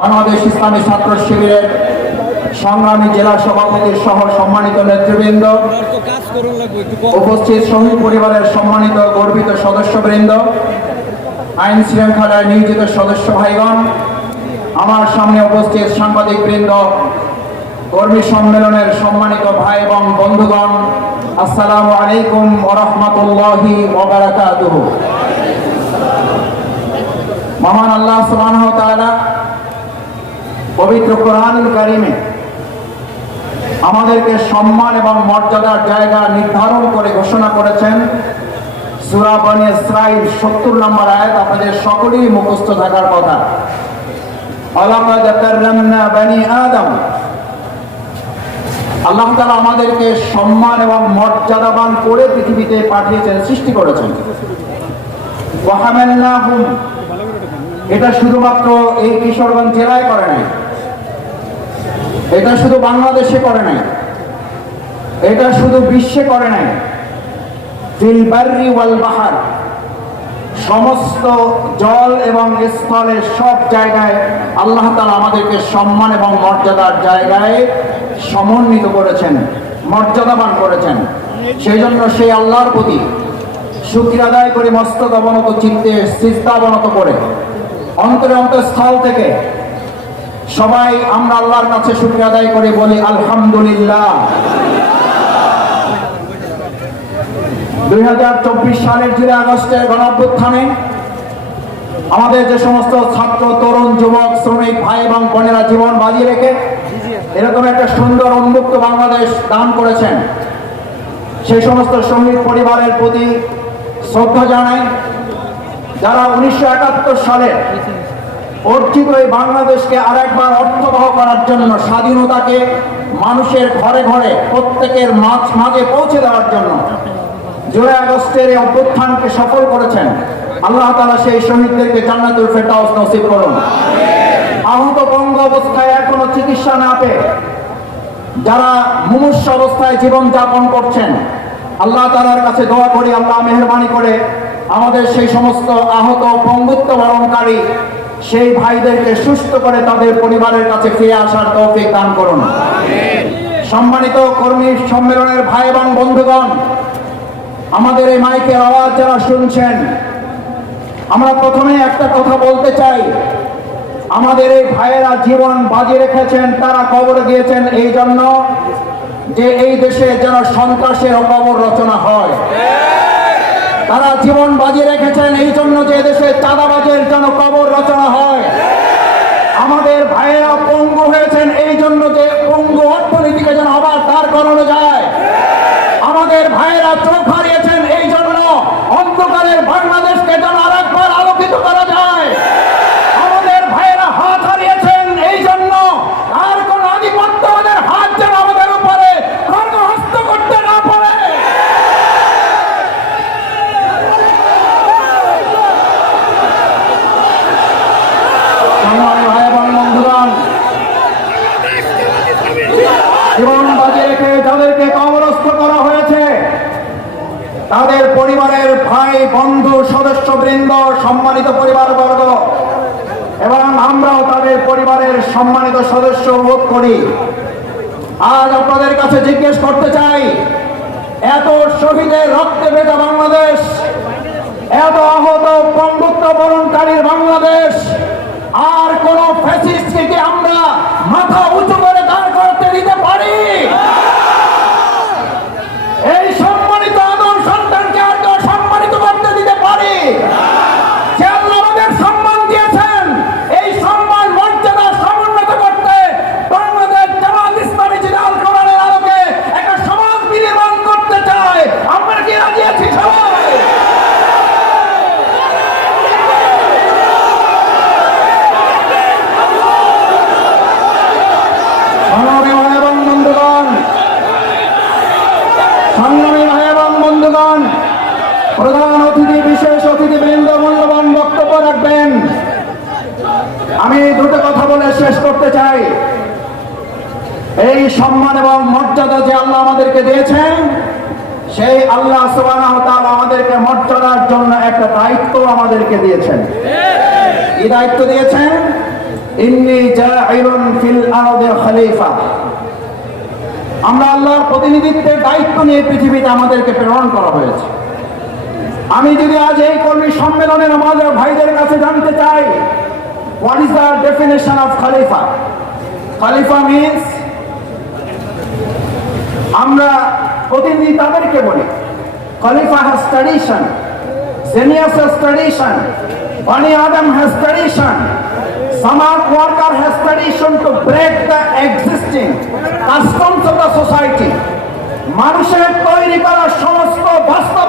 বাংলাদেশ ইসলামী ছাত্র শিবিরের সংগ্রামী জেলা সভাপতি সহ সম্মানিত নেতৃবৃন্দ, উপস্থিত শহীদ পরিবারের সম্মানিত গর্বিত সদস্যবৃন্দ, আইন শৃঙ্খলায় নিয়োজিত সদস্য ভাইগণ, আমার সামনে উপস্থিত সাংবাদিক বৃন্দ কর্মী সম্মেলনের সম্মানিত ভাই এবং বন্ধুগণ, আসসালামু আলাইকুম ওরহমতুল্লাহি মহান আল্লাহ সুবহানাহু পবিত্র কোরআনুল কারিমে আমাদেরকে সম্মান এবং মর্যাদার জায়গা নির্ধারণ করে ঘোষণা করেছেন সূরা বনি ইসরাইল 70 নম্বর আয়াত, আপনাদের সকলেই মুখস্থ থাকার কথা। আদম। আল্লাহ তাআলা আমাদেরকে সম্মান এবং মর্যাদাবান করে পৃথিবীতে পাঠিয়েছেন, সৃষ্টি করেছেন। এটা শুধুমাত্র এই কিশোরগঞ্জ জেলায় করে নাই। এটা শুধু বাংলাদেশে করে নাই। এটা শুধু বিশ্বে করে নাই। ফিল বাররি ওয়াল বাহার, সমস্ত জল এবং স্থলের সব জায়গায় আল্লাহ তাআলা আমাদেরকে সম্মান এবং মর্যাদার জায়গায় সমন্বিত করেছেন, মর্যাদাবান করেছেন। সেই জন্য সেই আল্লাহর প্রতি শুক্র আদায় করে মস্তক অবনত চিত্তে অবনত করে, অন্তরে অন্তঃস্থল থেকে সবাই আমরা আল্লাহর কাছে শুক্র আদায় করে বলি, আলহামদুলিল্লাহ। দুই হাজার চব্বিশ সালের জুলাই আগস্টের গণঅভ্যুত্থানে আমাদের যে সমস্ত ছাত্র, তরুণ, যুবক, শ্রমিক, ভাই এবং বোনেরা জীবন বাজিয়ে রেখে এরকম একটা সুন্দর উন্মুক্ত বাংলাদেশ দান করেছেন। সেই সমস্ত শ্রমিক পরিবারের প্রতি শ্রদ্ধা জানাই, যারা উনিশশো একাত্তর সালে অর্জিত এই বাংলাদেশকে আরেকবার অর্থবহ করার জন্য, স্বাধীনতাকে মানুষের ঘরে ঘরে, প্রত্যেকের মাঝ মাঝে পৌঁছে দেওয়ার জন্য জুলাই আগস্টের এই অভ্যুত্থানকে সফল করেছেন। আল্লাহ তালা সেই শহীদদেরকে জান্নাতুল ফেরদাউস নসিব করুন। আহত বঙ্গ অবস্থায় এখনও চিকিৎসা না পেয়ে যারা মুমূর্ষ অবস্থায় জীবন যাপন করছেন, আল্লাহ তালার কাছে দোয়া করি, আল্লাহ মেহরবানি করে আমাদের সেই সমস্ত আহত পঙ্গুত্ব বরণকারী সেই ভাইদেরকে সুস্থ করে তাদের পরিবারের কাছে ফিরে আসার তৌফিক দান করুন। সম্মানিত কর্মী সম্মেলনের ভাই এবং বন্ধুগণ, আমাদের এই মাইকের আওয়াজ যারা শুনছেন, আমরা প্রথমে একটা কথা বলতে চাই। আমাদের এই ভাইয়েরা জীবন বাজি রেখেছেন, তারা কবর দিয়েছেন এই জন্য যে এই দেশে যেন সন্ত্রাসের কবর রচনা হয়। তারা জীবন বাজি রেখেছেন, এই জন্য যে দেশে চাঁদাবাজের যেন কবর রচনা হয়। আমাদের ভাইয়েরা পঙ্গু হয়েছেন, এই জন্য যে পঙ্গু অর্থনীতিকে যেন আবার দাঁড় করানো যায় আমাদের ভাইয়েরা চোখ হারিয়েছেন এই জন্য অন্ধকারের বাংলাদেশকে যেন আরেকবার আলোকিত করা যায় আমাদের ভাইয়েরা হাত হারিয়েছেন এই জন্য আর কোন আধিপত্যবাদের হাত যেন আমাদের উপরে কর্মহস্ত করতে না পারে সংগ্রামী ভাই এবং বন্ধুগণ জীবন বাজি রেখে যাদেরকে কবরস্থ করা হয়েছে তাদের পরিবারের ভাই, বন্ধু, সদস্যবৃন্দ, সম্মানিত পরিবারবর্গ, এবং আমরাও তাদের পরিবারের সম্মানিত সদস্য বোধ করি। আজ আপনাদের কাছে জিজ্ঞেস করতে চাই, এত শহীদের রক্তে বেটা বাংলাদেশ এত আহত পঙ্গুত্ব বরণকারীর বাংলাদেশ আর কোন ফ্যাসিস্টকে কি আমরা মাথা উঁচু করে দাঁড় করতে দিতে পারি এই সম্মানিত আদর সন্তানকে আর কেউ সম্মানিত করতে দিতে পারি যে আল্লাহ আমাদের সম্মান দিয়েছেন এই সম্মান মর্যাদা সমুন্নত করতে বাংলাদেশ জামাত ইসলামী জিলাল কোরআনের আলোকে একটা সমাজ বিনির্মাণ করতে চায় আমরা কি রাজি আছি সবাই সংগ্রামী ভাই এবং বন্ধুগণ সংগ্রামী ভাই এবং বন্ধুগণ প্রধান অতিথি বিশেষ অতিথি বৃন্দ মূল্যবান বক্তব্য রাখবেন আমি দুটো কথা বলে শেষ করতে চাই এই সম্মান এবং মর্যাদা যে আল্লাহ আমাদেরকে দিয়েছেন সেই আল্লাহ আমাদেরকে মর্যাদার জন্য একটা দায়িত্ব আমাদেরকে দিয়েছেন। কি দায়িত্ব দিয়েছেন? ইন্নি ফিল খলিফা। আমরা আল্লাহর প্রতিনিধিত্বের দায়িত্ব নিয়ে পৃথিবীতে আমাদেরকে প্রেরণ করা হয়েছে। আমি যদি আজ এই কর্মী সম্মেলনের আমাদের ভাইদের কাছে জানতে চাই what is the definition of খালিফা খালিফা মিন্স আমরা প্রতিনিধি তাদেরকে বলি। খলিফা has tradition senior has tradition বানি আদম হ্যাজ ট্রেডিশন সমাজ worker has tradition to break the existing customs of the society মানুষের তৈরি করা সমস্ত বাস্তব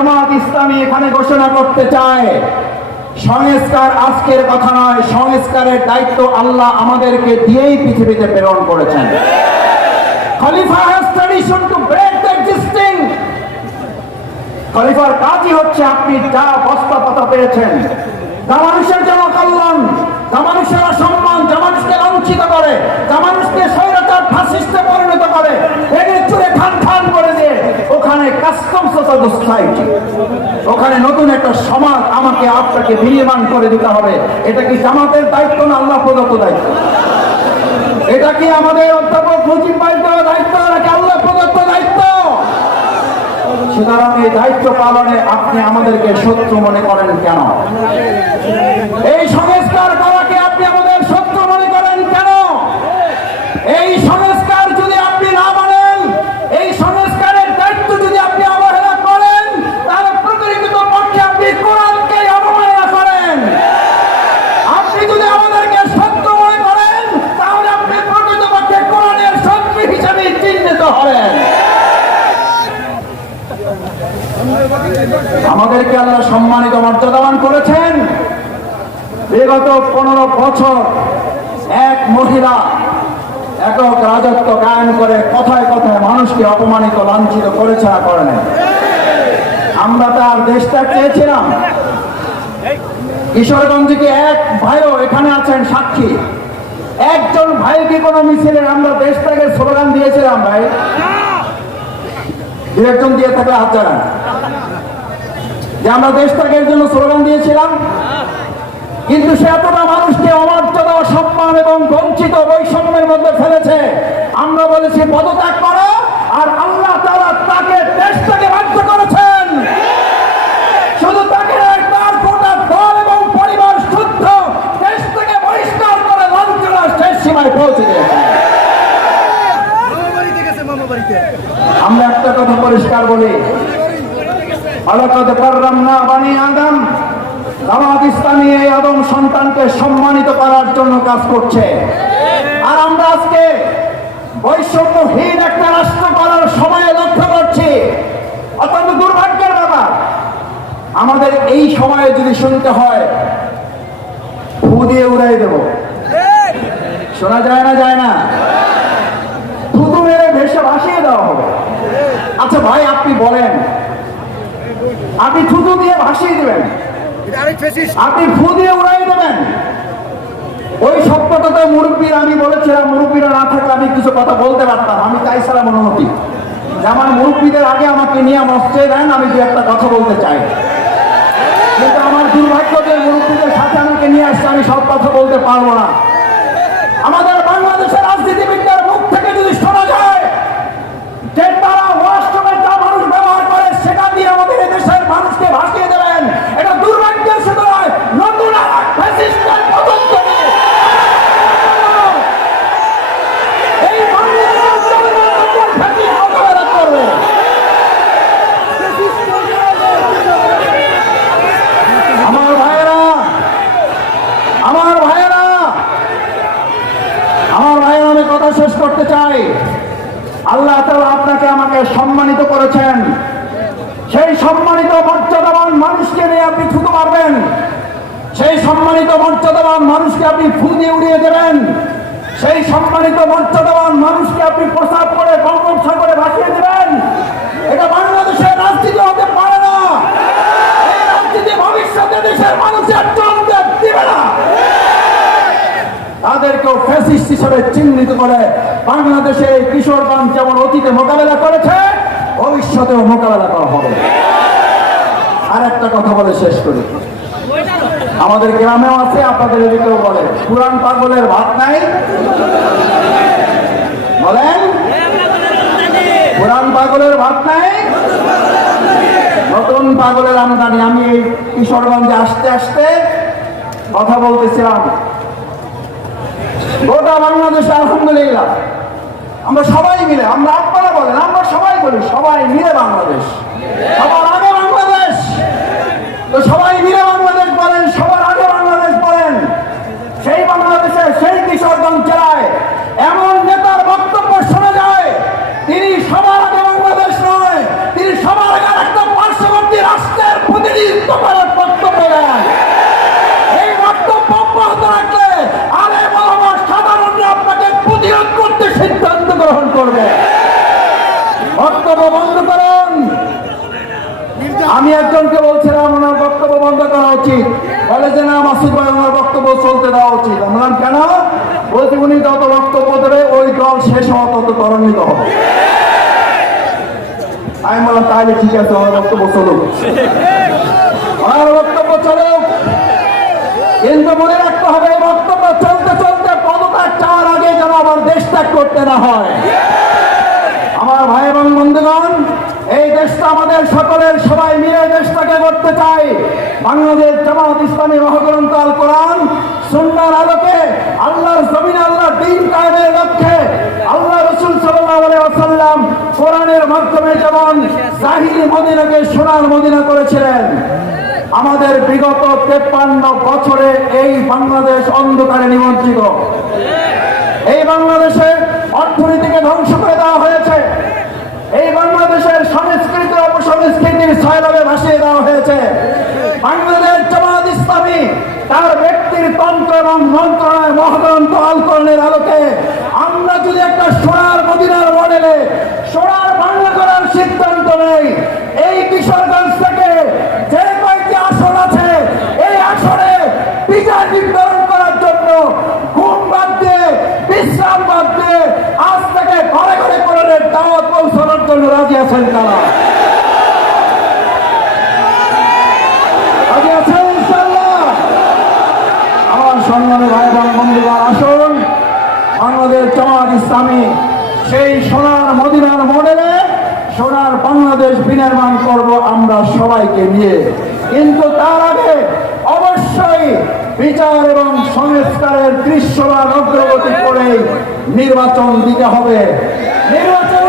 জামাত ইসলামী এখানে ঘোষণা করতে চায়। সংস্কার আজকের কথা নয়, সংস্কারের দায়িত্ব আল্লাহ আমাদেরকে দিয়েই পৃথিবীতে প্রেরণ করেছেন। খলিফা has tradition to break the existing খলিফার কাজই হচ্ছে আপনি যা বস্তা পাতা পেয়েছেন যা মানুষের জন্য কল্যাণ, যা মানুষের অসম্মান যা মানুষকে লাঞ্ছিত করে যা মানুষকে স্বৈরতার ফাঁসিস্টে পরিণত করে ভেঙে চুরে খান খান করে দিয়ে ওখানে কাস্টমস সোসাইটি ওখানে নতুন একটা সমাজ আমাকে আপনাকে বিনির্মাণ করে দিতে হবে। এটা কি জামাতের দায়িত্ব না আল্লাহ প্রদত্ত দায়িত্ব? এটা কি আমাদের অধ্যাপক মুজিব ভাইয়ের দেওয়া দায়িত্ব নাকি আল্লাহ প্রদত্ত দায়িত্ব? সুতরাং এই দায়িত্ব পালনে আপনি আমাদেরকে শত্রু মনে করেন কেন? এই সংস্কার করাকে আপনি আমাদের শত্রু মনে করেন কেন এই সংস্কার যদি আপনি না মানেন এই সংস্কারের দায়িত্ব যদি আপনি অবহেলা করেন তাহলে প্রতিনিধিত পক্ষে আপনি কোরআনকে অবহেলা করেন আপনি যদি আমাদেরকে সত্য মনে করেন তাহলে আপনি প্রকৃতপক্ষে কোরআনের শত্রু হিসেবে চিহ্নিত হবেন আমাদেরকে আল্লাহ সম্মানিত মর্যাদাবান করেছেন। বিগত পনেরো বছর এক মহিলা একক রাজত্ব কায়েম করে কথায় কথায় মানুষকে অপমানিত, লাঞ্ছিত করেছে আর করে। আমরা তার দেশটা চেয়েছিলাম। কিশোরগঞ্জকে এক ভাইও এখানে আছেন সাক্ষী। একজন ভাইকে কোনো মিছিলের আমরা দেশ থেকে স্লোগান দিয়েছিলাম ভাই। দু একজন দিয়ে থাকলে হাত জানান যে আমরা দেশ ত্যাগের জন্য স্লোগান দিয়েছিলাম। কিন্তু সে এতটা মানুষকে অমর্যাদা অসম্মান এবং বঞ্চিত বৈষম্যের মধ্যে ফেলেছে। আমরা বলেছি পদত্যাগ করো আর আল্লাহ তারা তাকে দেশ থেকে বাধ্য করেছেন। শুধু তাকে তার গোটা দল এবং পরিবার শুদ্ধ দেশ থেকে বহিষ্কার করে লাঞ্ছনার শেষ সীমায় পৌঁছে দিয়েছে। আমরা একটা কথা পরিষ্কার বলি পারলাম না বানি এই আদম সন্তানকে সম্মানিত করার জন্য কাজ করছে। আর আমরা আজকে বৈষম্যহীন একটা রাষ্ট্র করার সময় লক্ষ্য করছি। অত্যন্ত দুর্ভাগ্যের ব্যাপার। আমাদের এই সময়ে যদি শুনতে হয় শোনা যায় না যায় না? মেরে ভেসে ভাসিয়ে আচ্ছা ভাই, আপনি বলেন আপনি থুতু দিয়ে ভাসিয়ে দেবেন। আপনি ফু দিয়ে উড়াই দেবেন। ওই শব্দটা তো মুরব্বীর আমি বলেছিলাম মুরব্বীরা না থাকলে আমি কিছু কথা বলতে পারতাম। আমি চাইছিলাম অনুমতি। যে আমার মুরব্বীদের আগে আমাকে নিয়ে আমার মস্তে দেন আমি দু একটা কথা বলতে চাই। কিন্তু আমার দুর্ভাগ্য যে মুরব্বীদের সাথে আমাকে নিয়ে আসছে আমি সব কথা বলতে পারব না। আমাদের বাংলাদেশের রাজনীতিবিদদের মুখ থেকে যদি শোনা যায় যে তারা ওয়াশরুমে যা মানুষ ব্যবহার করে সেটা দিয়ে আমাদের এদেশের মানুষকে ভাসিয়ে দেবেন এটা দুর্ভাগ্যের শুধু নয় নতুন আর এক ফ্যাসিস্টের পতন্ত নিয়ে এই বাংলাদেশের জনগণ নতুন ফ্যাসিস্ট মোকাবেলা করবে আমার ভাইয়েরা আমার ভাইয়েরা আমার ভাইয়েরা আমি কথা শেষ করতে চাই। আল্লাহ তাআলা আপনাকে আমাকে সম্মানিত করেছেন। সেই সম্মানিত মর্যাদাবান মানুষকে নিয়ে আপনি থুতু মারবেন সেই সম্মানিত মর্যাদাবান মানুষকে আপনি ফু দিয়ে উড়িয়ে দেবেন। সেই সম্মানিত মর্যাদাবান মানুষকে আপনি প্রসাদ করে বঙ্গোপ সাগরে ভাসিয়ে দেবেন। এটা বাংলাদেশের রাজনীতি হতে পারে না। রাজনীতি ভবিষ্যতে দেশের মানুষের চলতে না ফ্যাসিস্ট হিসেবে চিহ্নিত করে বাংলাদেশে কিশোরগঞ্জ যেমন অতীতে মোকাবেলা করেছে, ভবিষ্যতেও মোকাবেলা করা হবে। আর একটা কথা বলে শেষ করি। আমাদের গ্রামেও আছে, আপনাদের এদিকেও বলে, পুরান পাগলের ভাত নাই। বলেন, পুরান পাগলের ভাত নাই। নতুন পাগলের আমদানি, আমি এই কিশোরগঞ্জে আসতে আসতে কথা বলতেছিলাম। গোটা বাংলাদেশে আলহামদুলিল্লাহ। আমরা সবাই মিলে, আমরা আপনারা বলেন, আমরা সবাই বলি, সবাই মিলে বাংলাদেশ। সবার আগে বাংলাদেশ। তো সবাই মিলে বাংলাদেশ বলেন, সবার আগে বাংলাদেশ বলেন। সেই বাংলাদেশে সেই কিশোরগঞ্জ জেলায় এমন নেতার বক্তব্য শোনা যায়, তিনি সবার আগে বাংলাদেশ নয় তিনি সবার আগে একটা পার্শ্ববর্তী রাষ্ট্রের প্রতিনিধিত্ব করার বক্তব্য দেন এই বক্তব্য অব্যাহত রাখলে আরে বলব সাধারণরা আপনাকে প্রতিরোধ করতে সিদ্ধান্ত গ্রহণ করবে বক্তব্য বন্ধ করুন আমি একজনকে বলছিলাম, ওনার বক্তব্য বন্ধ করা উচিত। বলে যে, না, মাসুদ ভাই, ওনার বক্তব্য চলতে দেওয়া উচিত। আমি বললাম, কেন? বলছি, উনি যত বক্তব্য দেবে, ওই দল শেষ হওয়া তত ত্বরান্বিত হবে। আমি বললাম, তাহলে ঠিক আছে, ওনার বক্তব্য চলুক। ওনার বক্তব্য চলুক। কিন্তু মনে রাখতে হবে, এই বক্তব্য চলতে চলতে পদত্যাগ চাওয়ার আগে যেন আবার দেশ ত্যাগ করতে না হয়। আমার ভাই এবং বন্ধুগণ দেশটা আমাদের সকলের সবাই মিলে দেশটাকে করতে চাই। বাংলাদেশ জামাত ইসলামী মহাগ্রন্থ আল কোরআন সুন্নার আলোকে আল্লাহর জমিন আল্লাহ দিন কায়েমের লক্ষ্যে আল্লাহ রসুল ওয়াসাল্লাম কোরআনের মাধ্যমে যেমন জাহিলি মদিনাকে সোনার মদিনা করেছিলেন, আমাদের বিগত তেপ্পান্ন বছরে এই বাংলাদেশ অন্ধকারে নিমন্ত্রিত এই বাংলাদেশের অর্থনীতিকে ধ্বংস করে দেওয়া হয়েছে। এই বাংলাদেশের সংস্কৃতি অপসংস্কৃতির ছয়লাভে ভাসিয়ে দেওয়া হয়েছে। বাংলাদেশ জামাত ইসলামী তার ব্যক্তির তন্ত্র এবং মন্ত্রণায় মহাগ্রন্থ আলকরণের আলোকে আমরা যদি একটা সোনার মদিনার মডেলে সোনার বাংলা করার সিদ্ধান্ত নেই এই কিশোরগঞ্জ থেকে যে কয়েকটি আসন আছে এই আসনে বিচার নির্ধারণ করার জন্য ঘুম বাদ দিয়ে বিশ্রাম বাদ দিয়ে আজ থেকে ঘরে ঘরে করণের দাওয়াত পৌঁছানোর জন্য রাজি আছেন তারা বাংলাদেশ আমরা সবাইকে নিয়ে। কিন্তু অবশ্যই বিচার এবং সংস্কারের দৃশ্যমান অগ্রগতি করে নির্বাচন দিতে হবে। ইসলামী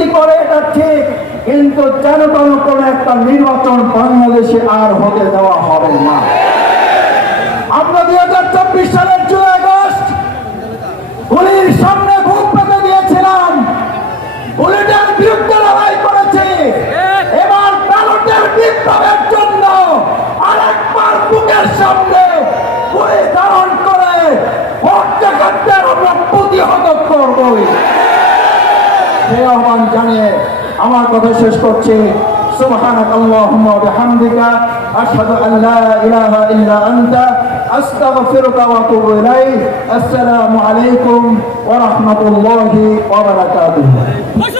রাজনীতি করে এটা ঠিক, কিন্তু যেন কোনো একটা নির্বাচন বাংলাদেশে আর হতে দেওয়া হবে না। আমরা দুই হাজার চব্বিশ সালের জুলাই আগস্ট গুলির সামনে বুক পেতে দিয়েছিলাম বুলেটের বিরুদ্ধে লড়াই করেছি এবার ব্যালটের বিপ্লবের জন্য আরেকবার বুকের সামনে গুলি ধারণ করে হত্যাকাণ্ডের আমরা প্রতিহত করবই সেই আহ্বান জানিয়ে আমার কথা শেষ করছি سبحانك اللهم وبحمدك أشهد أن لا إله إلا أنت أستغفرك وأتوب إليك السلام عليكم ورحمة الله وبركاته মাসুদ